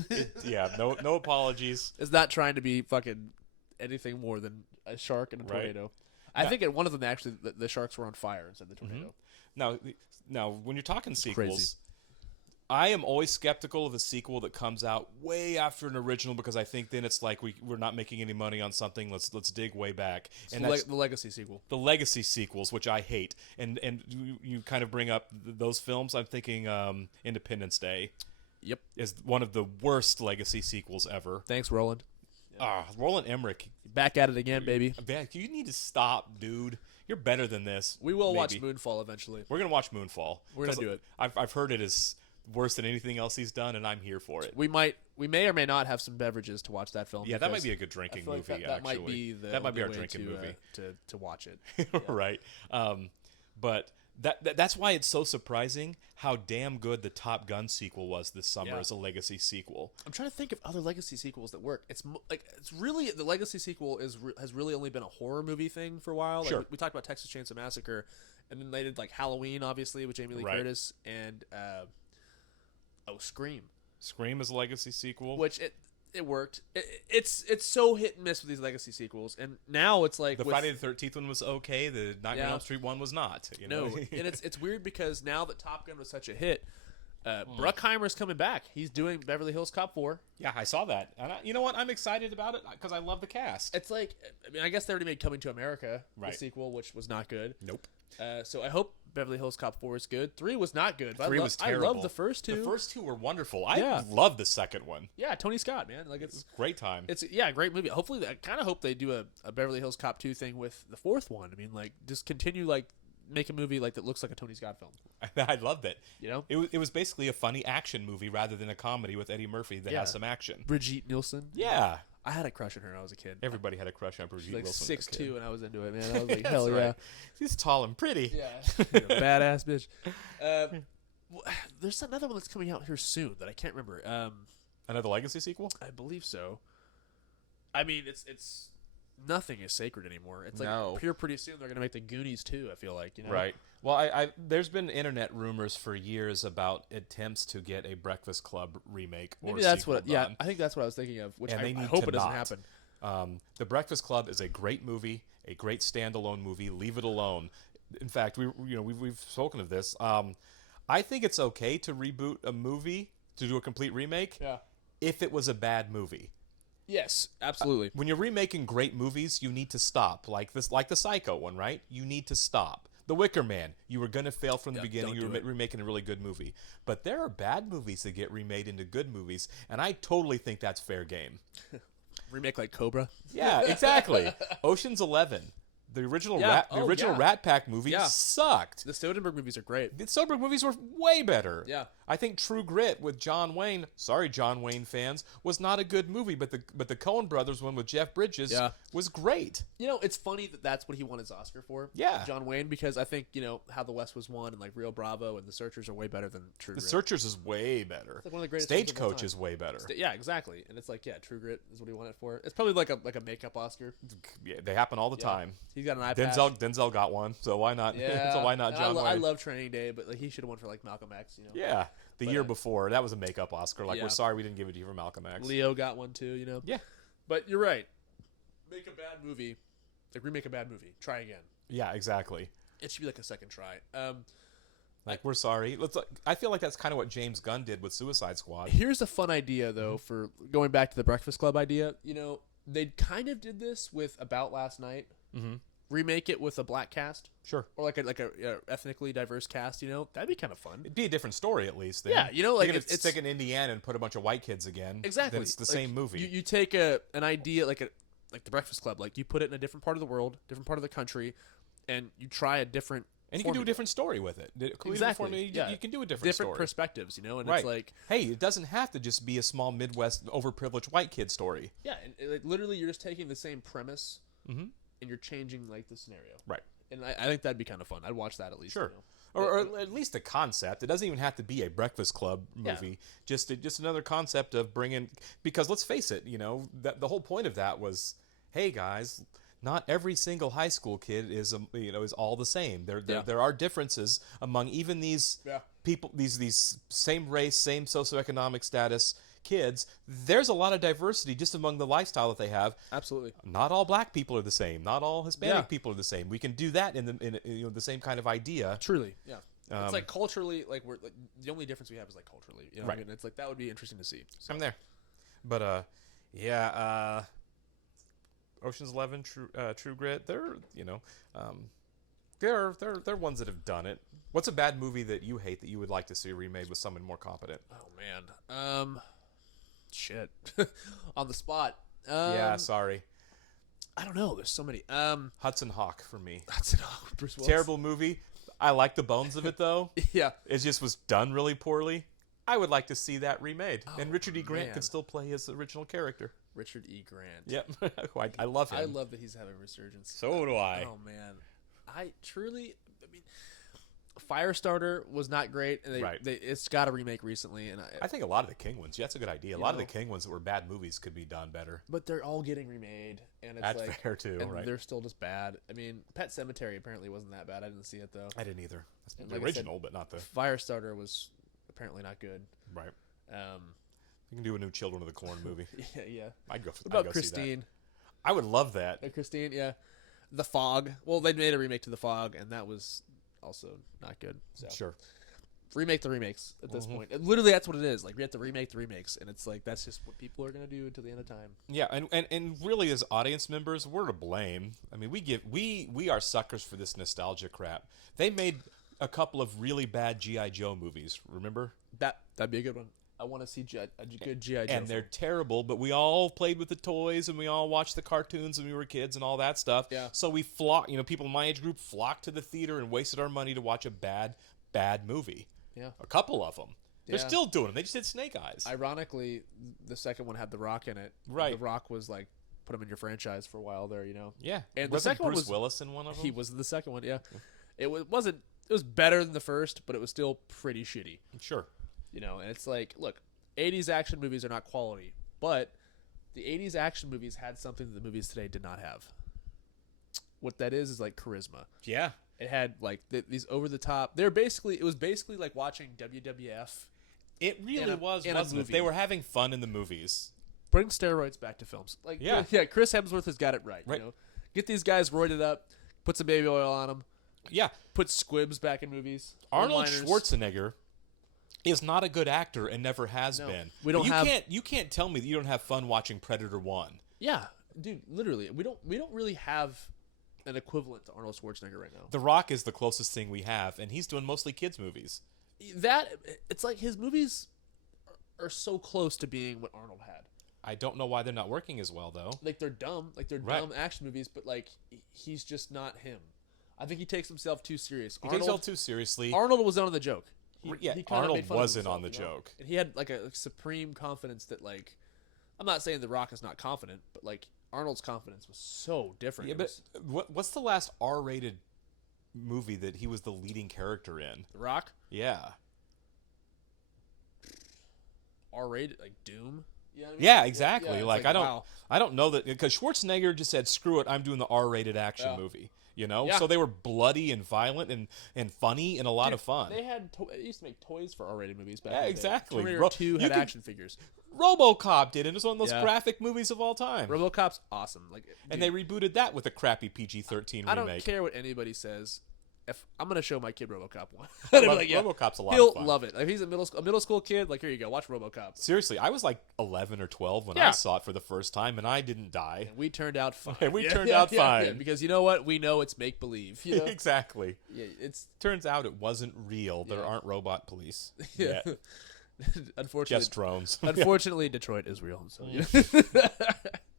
No apologies. It's not trying to be fucking anything more than a shark and a tornado. I think at one of them, actually, the sharks were on fire instead of the tornado. Mm-hmm. Now, when you're talking sequels, crazy. I am always skeptical of a sequel that comes out way after an original because I think then it's like we're not making any money on something. Let's dig way back. And that's the legacy sequel. The legacy sequels, which I hate, and you kind of bring up those films. I'm thinking Independence Day. Yep, is one of the worst legacy sequels ever. Thanks, Roland. Roland Emmerich. Back at it again, baby. You need to stop, dude. You're better than this. We will watch Moonfall eventually. We're going to watch Moonfall. We're going to do it. I've heard it is worse than anything else he's done, and I'm here for it. We may or may not have some beverages to watch that film. Yeah, that might be a good drinking movie, that actually. Might be our drinking movie. To watch it. Yeah. Right. But that's why it's so surprising how damn good the Top Gun sequel was this summer as a legacy sequel. I'm trying to think of other legacy sequels that work. It's really the legacy sequel has really only been a horror movie thing for a while. Sure. Like, we talked about Texas Chainsaw Massacre, and then they did like Halloween, obviously, with Jamie Lee Curtis, and Scream. Scream is a legacy sequel, which it worked. It's so hit and miss with these legacy sequels, and now it's like The with, Friday the 13th one was okay. The Nightmare on Elm Street one was not. You know? no, and it's weird because now that Top Gun was such a hit, Bruckheimer's coming back. He's doing Beverly Hills Cop 4. Yeah, I saw that. And you know what? I'm excited about it because I love the cast. It's like, I mean, I guess they already made Coming to America, the Right. sequel, which was not good. Nope. So I hope Beverly Hills Cop 4 is good. 3 was not good. But 3 was terrible. I love the first two. The first two were wonderful. I Yeah. love the second one. Yeah, Tony Scott, man. Like it's Great time. a great movie. Hopefully, I kind of hope they do a Beverly Hills Cop 2 thing with the fourth one. I mean, like just continue like make a movie like that looks like a Tony Scott film. I loved it. You know, It was basically a funny action movie rather than a comedy with Eddie Murphy that has some action. Brigitte Nielsen. Yeah. I had a crush on her when I was a kid. Everybody had a crush on Brigitte Like Wilson. 6'2", and I was into it, man. I was like, That's hell yeah. right. She's tall and pretty. Yeah, badass bitch. There's another one that's coming out here soon that I can't remember. Another Legacy sequel? I believe so. I mean, it's nothing is sacred anymore. It's like No. pretty soon they're gonna make the Goonies too. I feel like, you know, Right. Well, I there's been internet rumors for years about attempts to get a Breakfast Club remake or Maybe that's sequel what. Yeah, done. I think that's what I was thinking of. Which And I they need hope to it doesn't not. happen. The Breakfast Club is a great movie, a great standalone movie. Leave it alone. In fact, we've spoken of this. I think it's okay to reboot a movie to do a complete remake Yeah. if it was a bad movie. Yes, absolutely. When you're remaking great movies, you need to stop. Like the Psycho one, right? You need to stop. The Wicker Man, you were going to fail from the beginning. don't You were do it. remaking a really good movie. But there are bad movies that get remade into good movies, and I totally think that's fair game. Remake like Cobra. Yeah, exactly. Ocean's 11. The original Yeah. original Yeah. Rat Pack movie Yeah. sucked. The Soderbergh movies are great. The Soderbergh movies were way better. Yeah. I think True Grit with John Wayne, sorry John Wayne fans, was not a good movie, but the Coen Brothers one with Jeff Bridges was great. You know, it's funny that that's what he won his Oscar for. Yeah. John Wayne, because I think, you know, How the West Was Won and like Rio Bravo and The Searchers are way better than True The Grit. Searchers is way better. It's like one of the greatest films of all Stagecoach time. is way better. Yeah, exactly. And it's like, yeah, True Grit is what he won it for. It's probably like a makeup Oscar. Yeah, they happen all the Yeah. time. He's got an eye patch. Denzel got one, so why not? Yeah. so why not And John Wayne? I love Training Day, but like he should have won for like Malcolm X, you know. Yeah, the But, year before that was a makeup Oscar. Like yeah. we're sorry we didn't give it to you for Malcolm X. Leo got one too, you know. Yeah. But you're right. Make a bad movie. Like remake a bad movie. Try again. Yeah, exactly. It should be like a second try. We're sorry. I feel like that's kind of what James Gunn did with Suicide Squad. Here's a fun idea though for going back to the Breakfast Club idea. You know, they kind of did this with About Last Night. Mm-hmm. Remake it with a black cast Sure. or like a ethnically diverse cast. You know, that'd be kind of fun. It'd be a different story at least. Then. Yeah, you know, like, you're gonna it's- stick in Indiana and put a bunch of white kids again. Exactly. Then it's the Like, same movie. You take an idea like the Breakfast Club, like you put it in a different part of the world, different part of the country, and you try a different. and you can do a formula. different story with it. Exactly. Yeah. You can do a different story. perspectives, you know, and Right. it's like Hey, it doesn't have to just be a small Midwest overprivileged white kid story. yeah, and like literally you're just taking the same premise Mm-hmm. and you're changing like the scenario. Right. And I think that'd be kind of fun. I'd watch that at least. Sure. You know? Or at least a concept. It doesn't even have to be a Breakfast Club movie. Just another concept of bringing. Because let's face it, you know, the whole point of that was, hey guys, not every single high school kid is is all the same. There are differences among even these people, these same race, same socioeconomic status kids. There's a lot of diversity just among the lifestyle that they have. Absolutely. Not all black people are the same. Not all Hispanic Yeah. people are the same. We can do that in the same kind of idea. Truly. Yeah. It's like culturally, like we're like, the only difference we have is like culturally. You know what I Right. mean? It's like that would be interesting to see. So. I'm there. But Ocean's 11, True Grit, they're they're ones that have done it. What's a bad movie that you hate that you would like to see remade with someone more competent? Oh man. Shit. On the spot. Yeah, sorry. I don't know. There's so many. Hudson Hawk for me. That's an awkward Bruce Willis. Terrible movie. I like the bones of it though. Yeah. It just was done really poorly. I would like to see that remade. And Richard E. Grant man. can still play his original character. Richard E. Grant. Yep. I love him. I love that he's having a resurgence. So do I. Oh man, I mean, Firestarter was not great, and Right. it's got a remake recently, and I think a lot of the King ones. Yeah, that's a good idea. A lot of the King ones that were bad movies could be done better. but they're all getting remade, and it's That's like fair too, and right? they're still just bad. I mean, Pet Cemetery apparently wasn't that bad. I didn't see it though. I didn't either. That's And the like I said, original, but not the Firestarter was apparently not good. right. We can do a new Children of the Corn movie. Yeah. I'd go. What about I'd go Christine? See that. I would love that. Christine, yeah. The Fog. Well, they made a remake to The Fog, and that was also not good. So. Sure. Remake the remakes at this point. And literally, that's what it is. Like, we have to remake the remakes, and it's like that's just what people are gonna do until the end of time. Yeah, and really, as audience members, we're to blame. I mean, we are suckers for this nostalgia crap. They made a couple of really bad G.I. Joe movies. Remember? That'd be a good one. I want to see a good G.I. Joe. And they're terrible, but we all played with the toys and we all watched the cartoons when we were kids and all that stuff. Yeah. So we people in my age group flocked to the theater and wasted our money to watch a bad movie. Yeah. A couple of them. They're Yeah. still doing them. They just did Snake Eyes. Ironically, the second one had The Rock in it. Right. The Rock was like, put him in your franchise for a while there, you know? Yeah. And Wasn't the second Bruce one was Willis in one of them? He was in the second one, yeah. It was better than the first, but it was still pretty shitty. Sure. You know, and it's like, look, 80s action movies are not quality, but the 80s action movies had something that the movies today did not have. What that is like charisma. Yeah. It had like these over the top. It was basically like watching WWF. It really was, in a wasn't it? movie. They were having fun in the movies. Bring steroids back to films. Like Yeah. Chris Hemsworth has got it right. Right. You know, get these guys roided up, put some baby oil on them, Yeah. put squibs back in movies. Arnold One-liners. Schwarzenegger is not a good actor and never has No. been. We don't But have- you can't tell me that you don't have fun watching Predator 1. Yeah, dude, literally, we don't really have an equivalent to Arnold Schwarzenegger right now. The Rock is the closest thing we have, and he's doing mostly kids movies. It's like his movies are so close to being what Arnold had. I don't know why they're not working as well, though. Like they're dumb, Right. dumb action movies, but like he's just not him. I think he takes himself too serious. He takes himself too seriously. Arnold was on the joke. Yeah, kinda Arnold made fun of wasn't himself, on the you know? joke. And he had like a supreme confidence that like, I'm not saying The Rock is not confident, but like Arnold's confidence was so different. Yeah, It but was- what's the last R-rated movie that he was the leading character in? The Rock, Yeah. R-rated, like Doom. Yeah, Yeah, exactly. it's like wow. I don't know that, because Schwarzenegger just said, "Screw it, I'm doing the R-rated action Yeah. movie." You know, Yeah. so they were bloody and violent and funny and a lot Dude, of fun. They used to make toys for R-rated movies back. Yeah, in the day. exactly. Terminator 2 You had could- action figures. RoboCop did, and it was one of those Yeah. graphic movies of all time. RoboCop's awesome. Like, and dude, they rebooted that with a crappy PG-13 I don't remake. care what anybody says. If I'm gonna show my kid RoboCop one, I'll be like, yeah, RoboCop's a lot he'll of fun. love it. If he's a middle school kid, like here you go, watch RoboCop. Seriously, I was like 11 or 12 when Yeah. I saw it for the first time, and I didn't die. And we turned out fine. And we turned out fine. because you know what? We know it's make believe. You know? Exactly. Yeah, it's Turns out it wasn't real. There Yeah. aren't robot police yeah. yet. Unfortunately, Just drones. unfortunately, Detroit is real. So,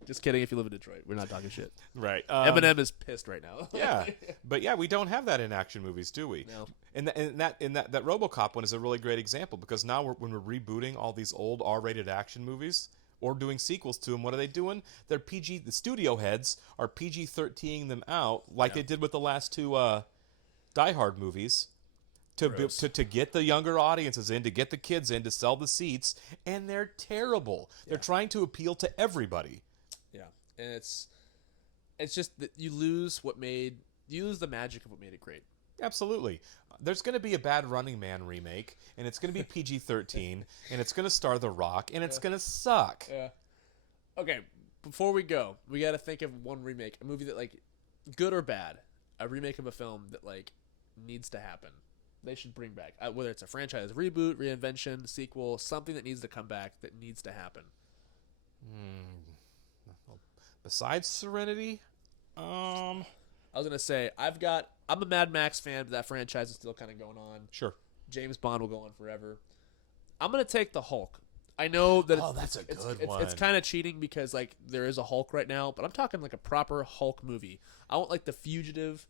just kidding. If you live in Detroit, we're not talking shit. Right. Eminem is pissed right now. Yeah, but yeah, we don't have that in action movies, do we? No. And that RoboCop one is a really great example, because now when we're rebooting all these old R-rated action movies or doing sequels to them, what are they doing? They're PG. The studio heads are PG-13ing them out, like they did with the last two Die Hard movies. To get the younger audiences in, to get the kids in, to sell the seats, and they're terrible. They're trying to appeal to everybody. Yeah, and it's just that you lose the magic of what made it great. Absolutely. There's going to be a bad Running Man remake, and it's going to be PG-13, and it's going to star The Rock, and it's going to suck. Yeah. Okay, before we go, we got to think of one remake, a movie that like, good or bad, a remake of a film that like needs to happen. They should bring back, whether it's a franchise reboot, reinvention, sequel, something that needs to come back, that needs to happen. Besides Serenity, I was gonna say I'm a Mad Max fan, but that franchise is still kind of going on. sure. James Bond will go on forever. I'm gonna take the Hulk. I know that That's a good it's one. kind of cheating because like there is a Hulk right now, but I'm talking like a proper Hulk movie. I want like The Fugitive,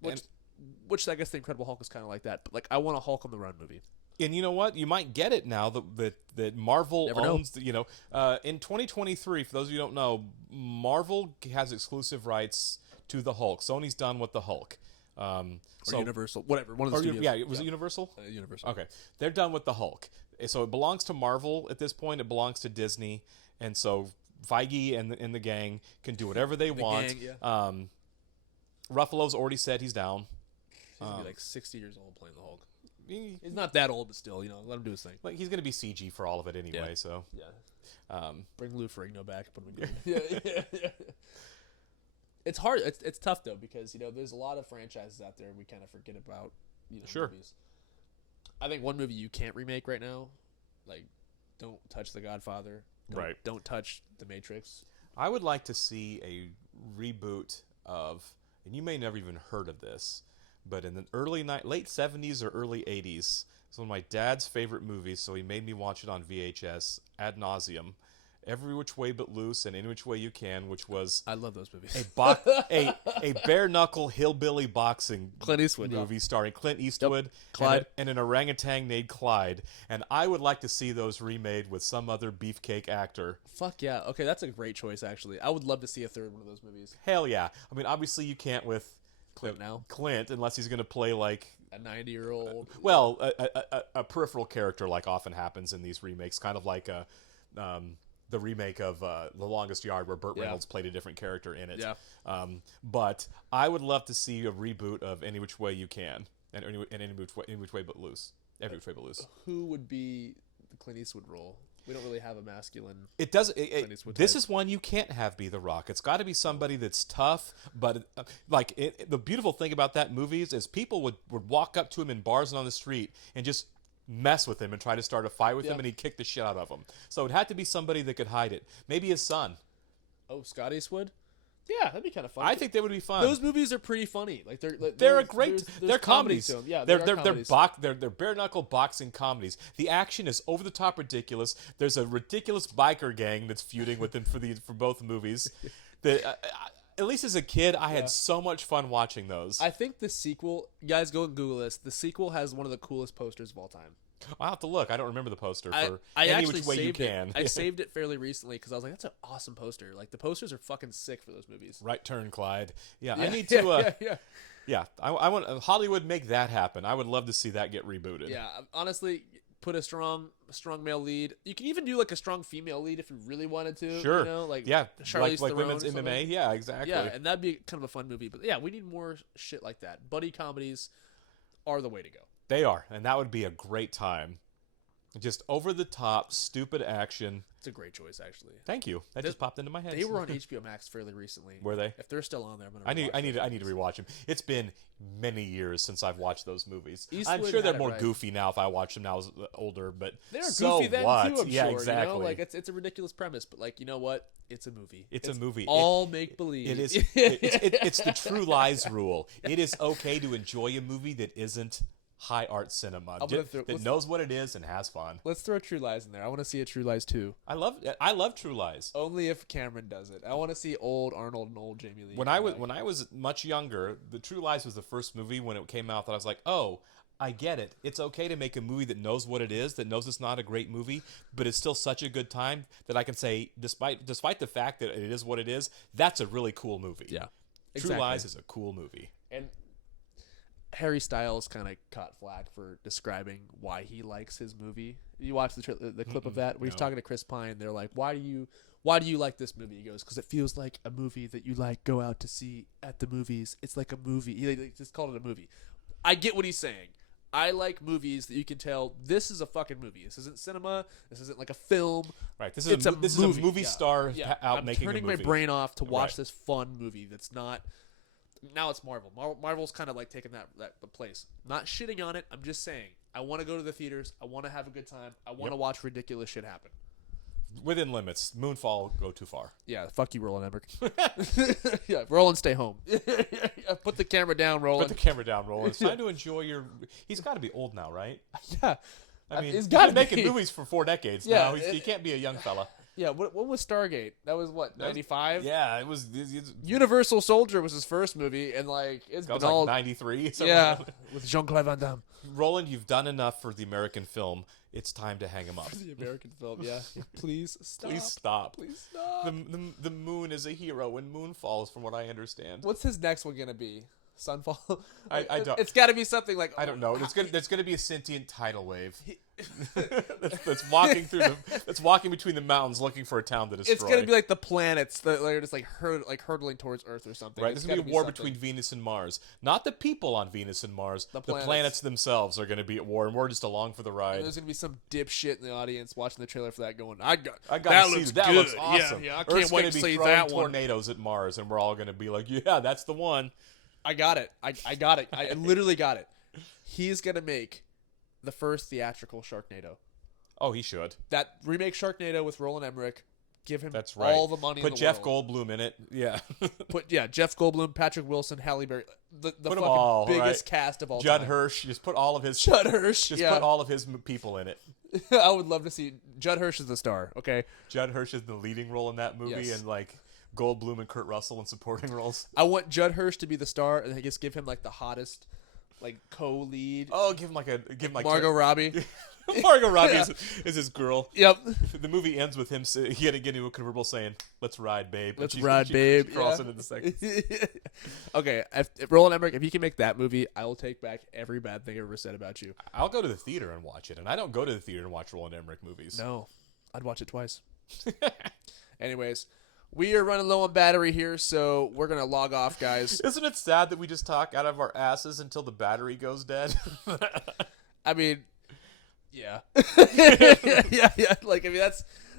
which I guess The Incredible Hulk is kind of like that, but like I want a Hulk on the Run movie. And you know what? You might get it now that Marvel Never know. owns. In 2023, for those of you who don't know, Marvel has exclusive rights to the Hulk. Sony's done with the Hulk. Or Universal, whatever. One of the studios. Yeah, was it Universal? Universal. Okay, they're done with the Hulk. So it belongs to Marvel at this point. It belongs to Disney, and so Feige and the gang can do whatever they want. Gang, yeah. Ruffalo's already said he's down. He's gonna be like 60 years old playing the Hulk. He's not that old, but still, let him do his thing. Like he's going to be CG for all of it anyway. So yeah, bring Lou Ferrigno back, put him in good. yeah. It's hard. It's tough though because there's a lot of franchises out there we kind of forget about. Sure. Movies. I think one movie you can't remake right now, like, don't touch The Godfather. Don't touch The Matrix. I would like to see a reboot of, and you may never even heard of this, but in the late 70s or early 80s, it's one of my dad's favorite movies, so he made me watch it on VHS ad nauseum. Every Which Way But Loose and Any Which Way You Can, which was I love those movies. a bare knuckle hillbilly boxing Clint Eastwood movie starring Clint Eastwood Clyde. and an orangutan named Clyde. And I would like to see those remade with some other beefcake actor. Fuck yeah. Okay, that's a great choice actually. I would love to see a third one of those movies. Hell yeah. I mean, obviously you can't with Clint unless he's going to play like a 90-year-old. Well, a peripheral character like often happens in these remakes, kind of like the remake of The Longest Yard where Burt Reynolds played a different character in it. Yeah. But I would love to see a reboot of Any Which Way You Can and Any Which Way But Loose. Every Which Way But Loose. Who would be the Clint Eastwood role? We don't really have a masculine. It does. Clint Eastwood This type. is one you can't have be The Rock. It's got to be somebody that's tough. But the beautiful thing about that movie is people would walk up to him in bars and on the street and just mess with him and try to start a fight with him, and he'd kick the shit out of him. So it had to be somebody that could hide it. Maybe his son. Oh, Scott Eastwood? Yeah, that'd be kind of fun. I think they would be fun. Those movies are pretty funny. Like they're a great. They're comedies. To them. Yeah, they're bare knuckle boxing comedies. The action is over the top ridiculous. There's a ridiculous biker gang that's feuding with them for both movies. At least as a kid, I had so much fun watching those. I think the sequel, guys, go and Google this. The sequel has one of the coolest posters of all time. I'll have to look. I don't remember the poster for I Any actually Which Way You Can. I saved it fairly recently because I was like, that's an awesome poster. Like, the posters are fucking sick for those movies. Right turn, Clyde. Yeah, I need to... Yeah. I want Hollywood make that happen. I would love to see that get rebooted. Yeah, honestly, put a strong male lead. You can even do, like, a strong female lead if you really wanted to. Sure. Charlize like Theron women's MMA. Yeah, exactly. Yeah, and that'd be kind of a fun movie. But, yeah, we need more shit like that. Buddy comedies are the way to go. They are, and that would be a great time. Just over-the-top, stupid action. It's a great choice, actually. Thank you. That just popped into my head. They were on HBO Max fairly recently. Were they? If they're still on there, I'm gonna. I need to rewatch them. It's been many years since I've watched those movies. Eastwood I'm sure they're had it more right. goofy now if I watch them now as older, but they're so goofy then what? too. I'm yeah, sure. exactly. Like it's a ridiculous premise, but like, you know what? It's a movie. It's a movie. All make believe. It is. It's the True Lies rule. It is okay to enjoy a movie that isn't high art cinema that knows what it is and has fun. Let's throw True Lies in there. I want to see a True Lies 2. I love True Lies. Only if Cameron does it. I want to see old Arnold and old Jamie Lee. When I was much younger, the True Lies was the first movie when it came out that I was like, oh, I get it. It's okay to make a movie that knows what it is, that knows it's not a great movie, but it's still such a good time that I can say, despite the fact that it is what it is, that's a really cool movie. Yeah, True Lies is a cool movie. And Harry Styles kind of caught flack for describing why he likes his movie. You watch the clip of that where he's talking to Chris Pine. They're like, "Why do you like this movie?" He goes, "Because it feels like a movie that you like go out to see at the movies. It's like a movie." He just called it a movie. I get what he's saying. I like movies that you can tell this is a fucking movie. This isn't cinema. This isn't like a film. Right. This is a movie star out making a movie. I'm turning my brain off to watch this fun movie that's not. Now it's Marvel. Marvel's kind of like taking that place. Not shitting on it. I'm just saying. I want to go to the theaters. I want to have a good time. I want to watch ridiculous shit happen. Within limits. Moonfall go too far. Yeah, fuck you, Roland Emmerich. Yeah, Roland, stay home. Put the camera down, Roland. Put the camera down, Roland. It's time to enjoy your... He's got to be old now, right? Yeah. I mean, he's been making movies for 4 decades now. He can't be a young fella. Yeah, what was Stargate? That was what, 95? Yeah, it was... Universal Soldier was his first movie, and like it's been all 93. Yeah, with Jean-Claude Van Damme. Roland, you've done enough for the American film. It's time to hang him up. For the American film, yeah. Please stop. Please stop. Please stop. The moon is a hero in Moonfalls, from what I understand. What's his next one gonna be? Sunfall. I don't. It's got to be something like I don't know. There's gonna be a sentient tidal wave that's walking that's walking between the mountains looking for a town to destroy. It's gonna be like the planets that are just like hurtling towards Earth or something. Right. It's There's gonna be a war something. between Venus and Mars. Not the people on Venus and Mars. The planets. planets themselves are gonna be at war, and we're just along for the ride. And there's gonna be some dipshit in the audience watching the trailer for that, going, "I got that that see looks that good. looks awesome. Yeah, I Earth's can't wait gonna to be see throwing that one. tornadoes at Mars, and we're all gonna be like, yeah, that's the one. I got it. I got it. I literally got it. He's gonna make the first theatrical Sharknado. Oh, he should. That remake Sharknado with Roland Emmerich. Give him That's right. all the money. Put in the Jeff world. Goldblum in it. Yeah. Put Jeff Goldblum, Patrick Wilson, Halle Berry, the Put 'em fucking all, biggest right? cast of all Judd time. Hirsch. Just put all of his. Judd Hirsch. Just yeah. put all of his people in it. I would love to see Judd Hirsch as the star. Okay. Judd Hirsch is the leading role in that movie, Yes. and like Goldblum and Kurt Russell in supporting roles. I want Judd Hirsch to be the star, and I just give him like the hottest, like co-lead. Oh, give him like Margot Robbie. Margot Robbie Yeah. is his girl. Yep. The movie ends with him getting into a convertible saying, "Let's ride, babe." Let's And ride, she babe. crawls Yeah. into the second. Okay, if Roland Emmerich, if he can make that movie, I will take back every bad thing I ever said about you. I'll go to the theater and watch it, and I don't go to the theater and watch Roland Emmerich movies. No, I'd watch it twice. Anyways, we are running low on battery here, so we're gonna log off, guys. Isn't it sad that we just talk out of our asses until the battery goes dead? I mean, yeah, yeah. Like, I mean,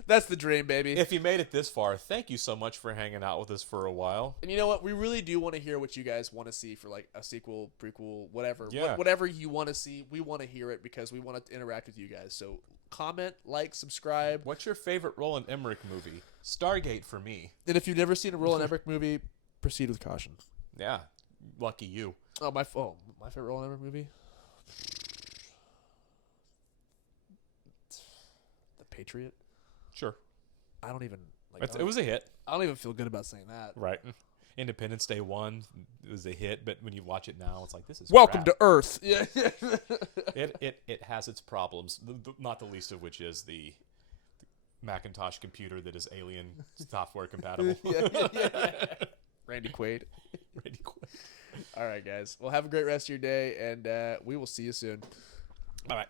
that's the dream, baby. If you made it this far, thank you so much for hanging out with us for a while. And you know what? We really do want to hear what you guys want to see for like a sequel, prequel, whatever. Yeah. Whatever you want to see, we want to hear it because we want to interact with you guys. So comment, like, subscribe. What's your favorite Roland Emmerich movie? Stargate for me. And if you've never seen a Roland Emmerich movie, proceed with caution. Yeah, lucky you. My favorite Roland Emmerich movie? The Patriot? Sure. I don't even It was a hit. I don't even feel good about saying that. Right. Independence Day 1 was a hit, but when you watch it now, it's like, this is Welcome crap. to Earth. Yeah. It has its problems, not the least of which is the Macintosh computer that is alien software compatible. yeah. Randy Quaid. Randy Quaid. All right, guys. Well, have a great rest of your day, and we will see you soon. Bye-bye.